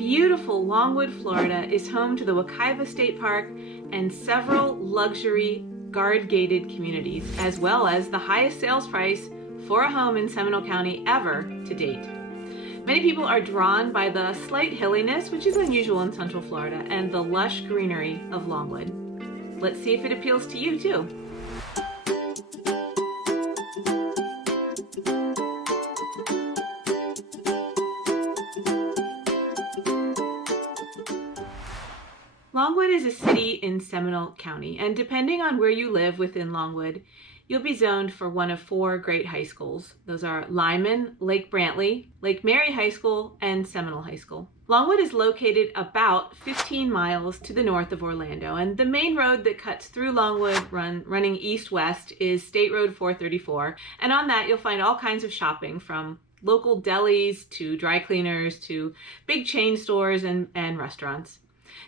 Beautiful Longwood, Florida is home to the Wekiva State Park and several luxury guard-gated communities, as well as the highest sales price for a home in Seminole County ever to date. Many people are drawn by the slight hilliness, which is unusual in Central Florida, and the lush greenery of Longwood. Let's see if it appeals to you too. Longwood is a city in Seminole County, and depending on where you live within Longwood, you'll be zoned for one of four great high schools. Those are Lyman, Lake Brantley, Lake Mary High School, and Seminole High School. Longwood is located about 15 miles to the north of Orlando, and the main road that cuts through Longwood running east-west is State Road 434, and on that you'll find all kinds of shopping, from local delis to dry cleaners to big chain stores and restaurants.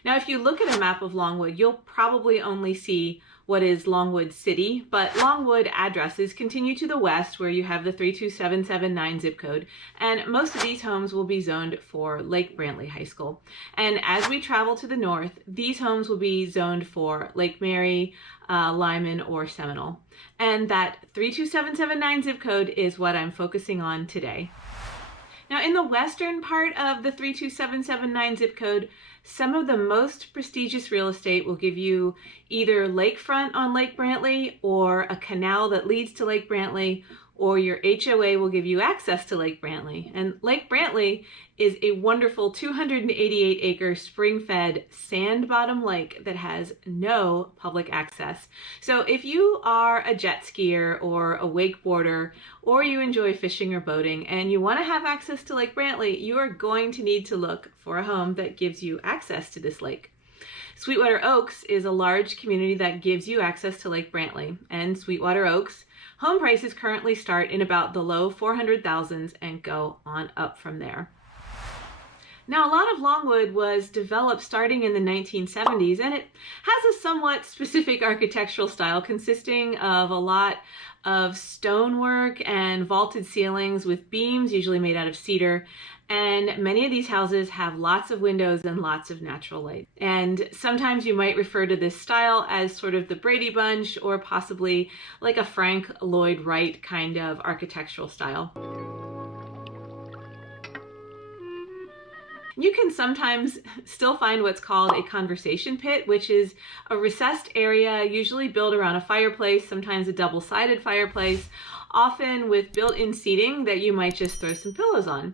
Now, if you look at a map of Longwood, you'll probably only see what is Longwood City, but Longwood addresses continue to the west where you have the 32779 zip code, and most of these homes will be zoned for Lake Brantley High School. And as we travel to the north, these homes will be zoned for Lake Mary, Lyman, or Seminole. And that 32779 zip code is what I'm focusing on today. Now, in the western part of the 32779 zip code, some of the most prestigious real estate will give you either lakefront on Lake Brantley or a canal that leads to Lake Brantley, or your HOA will give you access to Lake Brantley. And Lake Brantley is a wonderful 288-acre spring-fed sand-bottom lake that has no public access. So if you are a jet skier or a wakeboarder, or you enjoy fishing or boating, and you want to have access to Lake Brantley, you are going to need to look for a home that gives you access to this lake. Sweetwater Oaks is a large community that gives you access to Lake Brantley, and Sweetwater Oaks home prices currently start in about the low 400,000s and go on up from there. Now, a lot of Longwood was developed starting in the 1970s, and it has a somewhat specific architectural style consisting of a lot of stonework and vaulted ceilings with beams usually made out of cedar. And many of these houses have lots of windows and lots of natural light. And sometimes you might refer to this style as sort of the Brady Bunch, or possibly like a Frank Lloyd Wright kind of architectural style. You can sometimes still find what's called a conversation pit, which is a recessed area usually built around a fireplace, sometimes a double-sided fireplace, often with built-in seating that you might just throw some pillows on.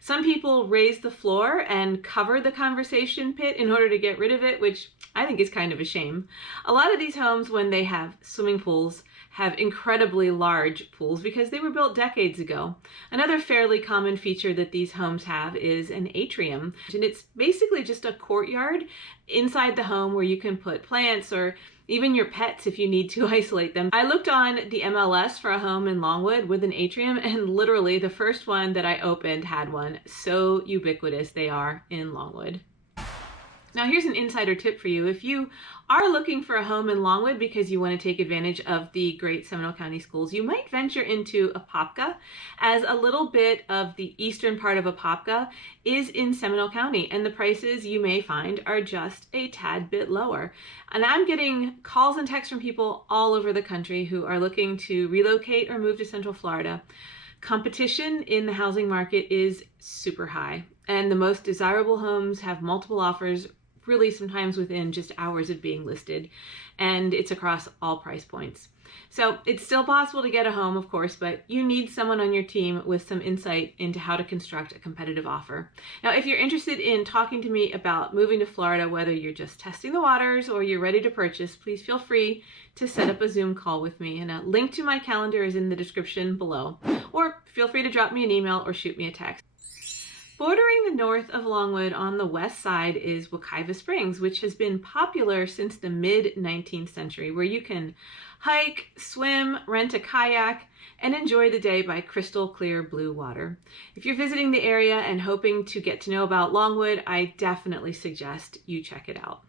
Some people raise the floor and cover the conversation pit in order to get rid of it, which I think is kind of a shame. A lot of these homes, when they have swimming pools, have incredibly large pools because they were built decades ago. Another fairly common feature that these homes have is an atrium, and it's basically just a courtyard inside the home where you can put plants or even your pets if you need to isolate them. I looked on the MLS for a home in Longwood with an atrium, and literally the first one that I opened had one. So ubiquitous they are in Longwood. Now, here's an insider tip for you. If you are looking for a home in Longwood because you want to take advantage of the great Seminole County schools, you might venture into Apopka, as a little bit of the eastern part of Apopka is in Seminole County, and the prices you may find are just a tad bit lower. And I'm getting calls and texts from people all over the country who are looking to relocate or move to Central Florida. Competition in the housing market is super high, and the most desirable homes have multiple offers, really sometimes within just hours of being listed, and it's across all price points. So it's still possible to get a home, of course, but you need someone on your team with some insight into how to construct a competitive offer. Now, if you're interested in talking to me about moving to Florida, whether you're just testing the waters or you're ready to purchase, please feel free to set up a Zoom call with me, and a link to my calendar is in the description below, or feel free to drop me an email or shoot me a text. Bordering the north of Longwood on the west side is Wekiva Springs, which has been popular since the mid-19th century, where you can hike, swim, rent a kayak, and enjoy the day by crystal clear blue water. If you're visiting the area and hoping to get to know about Longwood, I definitely suggest you check it out.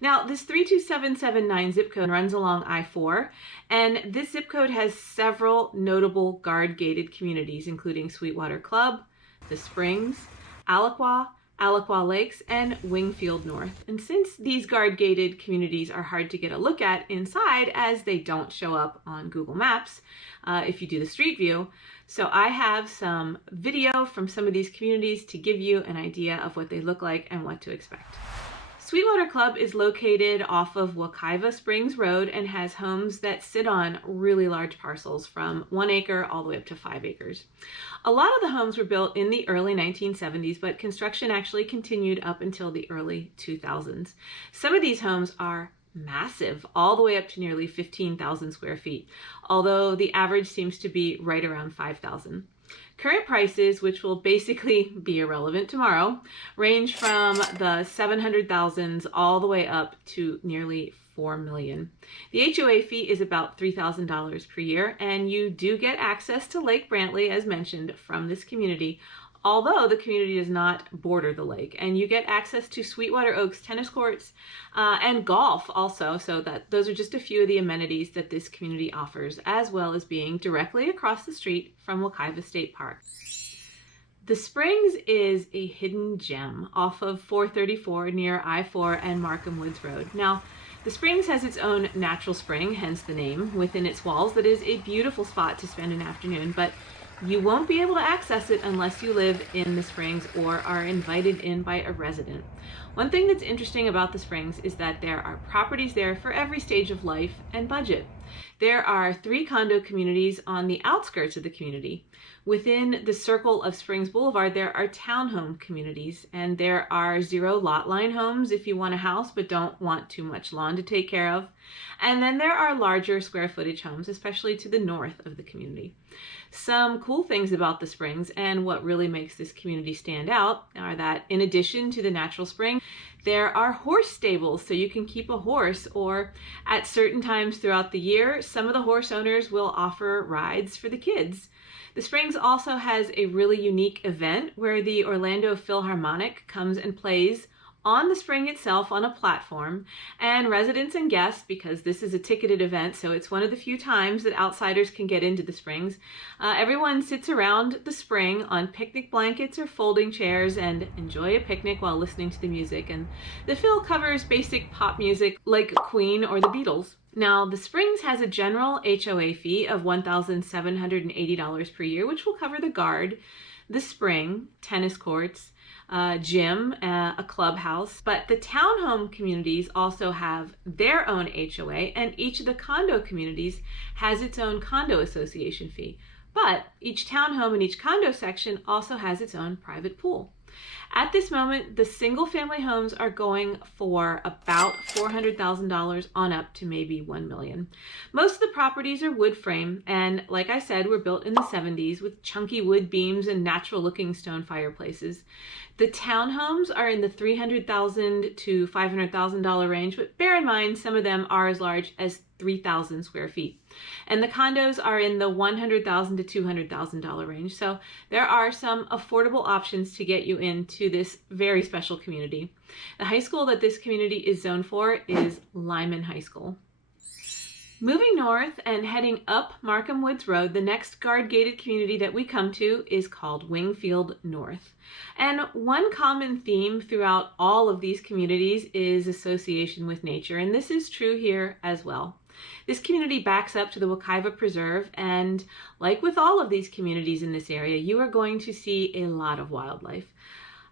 Now, this 32779 zip code runs along I-4, and this zip code has several notable guard-gated communities, including Sweetwater Club, The Springs, Alaqua, Alaqua Lakes, and Wingfield North. And since these guard-gated communities are hard to get a look at inside as they don't show up on Google Maps if you do the street view, so I have some video from some of these communities to give you an idea of what they look like and what to expect. Sweetwater Club is located off of Wekiva Springs Road and has homes that sit on really large parcels from 1 acre all the way up to 5 acres. A lot of the homes were built in the early 1970s, but construction actually continued up until the early 2000s. Some of these homes are massive, all the way up to nearly 15,000 square feet, although the average seems to be right around 5,000. Current prices, which will basically be irrelevant tomorrow, range from the 700,000s all the way up to nearly 4 million. The HOA fee is about $3,000 per year, and you do get access to Lake Brantley, as mentioned, from this community, although the community does not border the lake. And you get access to Sweetwater Oaks tennis courts and golf also, so that those are just a few of the amenities that this community offers, as well as being directly across the street from Wekiva State Park. The Springs is a hidden gem off of 434 near I-4 and Markham Woods Road. Now, the Springs has its own natural spring, hence the name, within its walls that is a beautiful spot to spend an afternoon, but you won't be able to access it unless you live in the Springs or are invited in by a resident. One thing that's interesting about the Springs is that there are properties there for every stage of life and budget. There are 3 condo communities on the outskirts of the community. Within the circle of Springs Boulevard, there are townhome communities, and there are 0 lot line homes if you want a house but don't want too much lawn to take care of. And then there are larger square footage homes, especially to the north of the community. Some cool things about the Springs and what really makes this community stand out are that in addition to the natural spring, there are horse stables so you can keep a horse, or at certain times throughout the year, some of the horse owners will offer rides for the kids. The Springs also has a really unique event where the Orlando Philharmonic comes and plays on the spring itself on a platform, and residents and guests, because this is a ticketed event, so it's one of the few times that outsiders can get into the Springs, everyone sits around the spring on picnic blankets or folding chairs and enjoy a picnic while listening to the music. And the Phil covers basic pop music like Queen or the Beatles. Now, the Springs has a general HOA fee of $1,780 per year, which will cover the guard, the spring, tennis courts, gym, a clubhouse. But the townhome communities also have their own HOA, and each of the condo communities has its own condo association fee. But each townhome and each condo section also has its own private pool. At this moment, the single family homes are going for about $400,000 on up to maybe $1 million. Most of the properties are wood frame, and like I said, were built in the 70s with chunky wood beams and natural looking stone fireplaces. The townhomes are in the $300,000 to $500,000 range, but bear in mind some of them are as large as 3,000 square feet. And the condos are in the $100,000 to $200,000 range. So there are some affordable options to get you into this very special community. The high school that this community is zoned for is Lyman High School. Moving north and heading up Markham Woods Road, the next guard-gated community that we come to is called Wingfield North. And one common theme throughout all of these communities is association with nature, and this is true here as well. This community backs up to the Wekiva Preserve, and like with all of these communities in this area, you are going to see a lot of wildlife.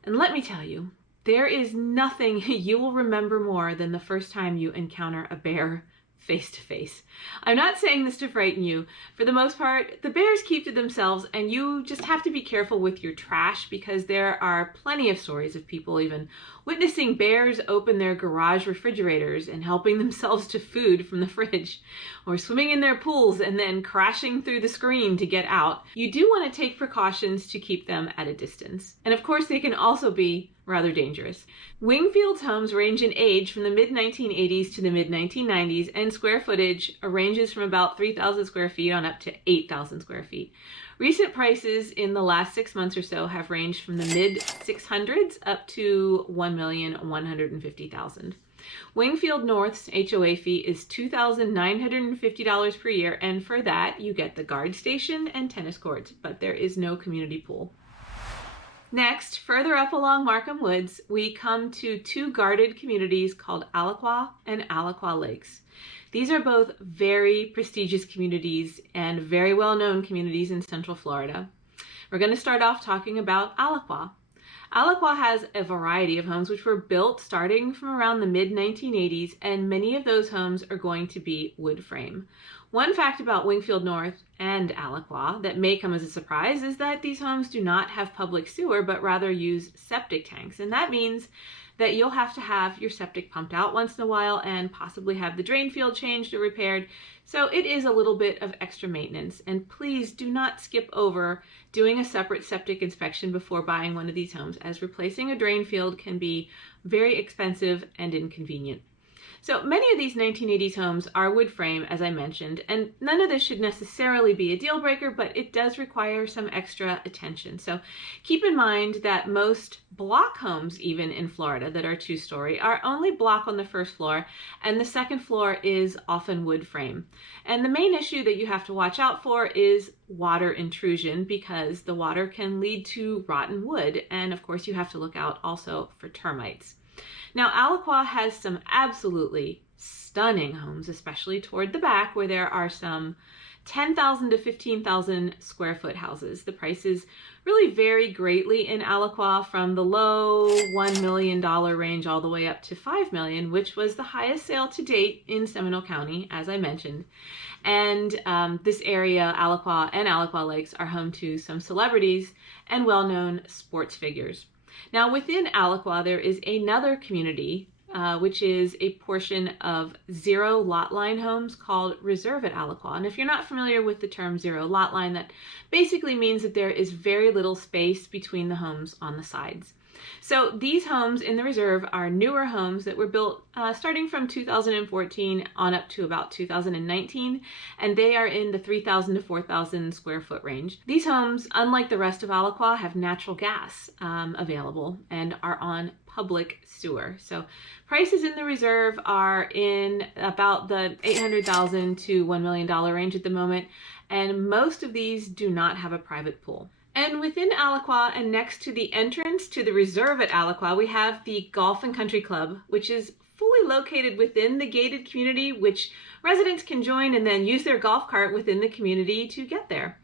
And let me tell you, there is nothing you will remember more than the first time you encounter a bear face to face. I'm not saying this to frighten you. For the most part, the bears keep to themselves, and you just have to be careful with your trash, because there are plenty of stories of people even witnessing bears open their garage refrigerators and helping themselves to food from the fridge, or swimming in their pools and then crashing through the screen to get out. You do want to take precautions to keep them at a distance. And of course, they can also be rather dangerous. Wingfield's homes range in age from the mid-1980s to the mid-1990s, and square footage ranges from about 3,000 square feet on up to 8,000 square feet. Recent prices in the last 6 months or so have ranged from the mid-600s up to $1,150,000. Wingfield North's HOA fee is $2,950 per year, and for that you get the guard station and tennis courts, but there is no community pool. Next, further up along Markham Woods, we come to two guarded communities called Alaqua and Alaqua Lakes. These are both very prestigious communities and very well-known communities in Central Florida. We're going to start off talking about Alaqua. Alaqua has a variety of homes which were built starting from around the mid-1980s, and many of those homes are going to be wood frame. One fact about Wingfield North and Alaqua that may come as a surprise is that these homes do not have public sewer, but rather use septic tanks. And that means that you'll have to have your septic pumped out once in a while and possibly have the drain field changed or repaired. So it is a little bit of extra maintenance. And please do not skip over doing a separate septic inspection before buying one of these homes, as replacing a drain field can be very expensive and inconvenient. So many of these 1980s homes are wood frame, as I mentioned, and none of this should necessarily be a deal breaker, but it does require some extra attention. So keep in mind that most block homes, even in Florida, that are two-story, are only block on the first floor, and the second floor is often wood frame. And the main issue that you have to watch out for is water intrusion, because the water can lead to rotten wood, and of course you have to look out also for termites. Now, Alaqua has some absolutely stunning homes, especially toward the back, where there are some 10,000 to 15,000 square foot houses. The prices really vary greatly in Alaqua, from the low $1 million range all the way up to $5 million, which was the highest sale to date in Seminole County, as I mentioned. And this area, Alaqua and Alaqua Lakes, are home to some celebrities and well-known sports figures. Now, within Alaqua, there is another community, which is a portion of zero lot line homes called Reserve at Alaqua. And if you're not familiar with the term zero lot line, that basically means that there is very little space between the homes on the sides. So these homes in the reserve are newer homes that were built starting from 2014 on up to about 2019, and they are in the 3,000 to 4,000 square foot range. These homes, unlike the rest of Alaqua, have natural gas available and are on public sewer. So prices in the reserve are in about the $800,000 to $1 million range at the moment, and most of these do not have a private pool. And within Alaqua, and next to the entrance to the reserve at Alaqua, we have the Golf and Country Club, which is fully located within the gated community, which residents can join and then use their golf cart within the community to get there.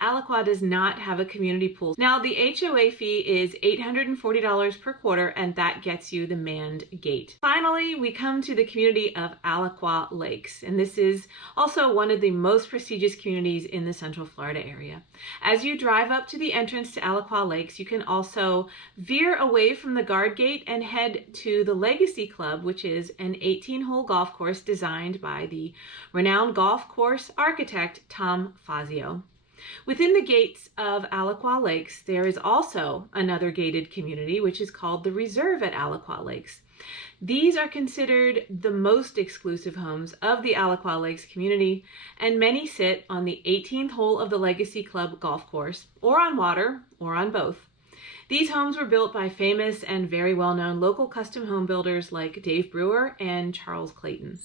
Alaqua does not have a community pool. Now, the HOA fee is $840 per quarter, and that gets you the manned gate. Finally, we come to the community of Alaqua Lakes, and this is also one of the most prestigious communities in the Central Florida area. As you drive up to the entrance to Alaqua Lakes, you can also veer away from the guard gate and head to the Legacy Club, which is an 18-hole golf course designed by the renowned golf course architect Tom Fazio. Within the gates of Alaqua Lakes, there is also another gated community, which is called the Reserve at Alaqua Lakes. These are considered the most exclusive homes of the Alaqua Lakes community, and many sit on the 18th hole of the Legacy Club golf course, or on water, or on both. These homes were built by famous and very well-known local custom home builders like Dave Brewer and Charles Clayton.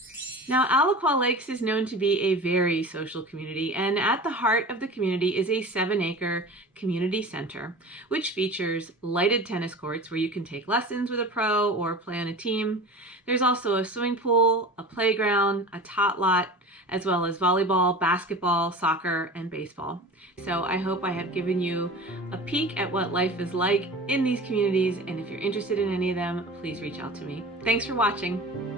Now, Alaqua Lakes is known to be a very social community, and at the heart of the community is a 7-acre community center, which features lighted tennis courts where you can take lessons with a pro or play on a team. There's also a swimming pool, a playground, a tot lot, as well as volleyball, basketball, soccer, and baseball. So I hope I have given you a peek at what life is like in these communities, and if you're interested in any of them, please reach out to me. Thanks for watching.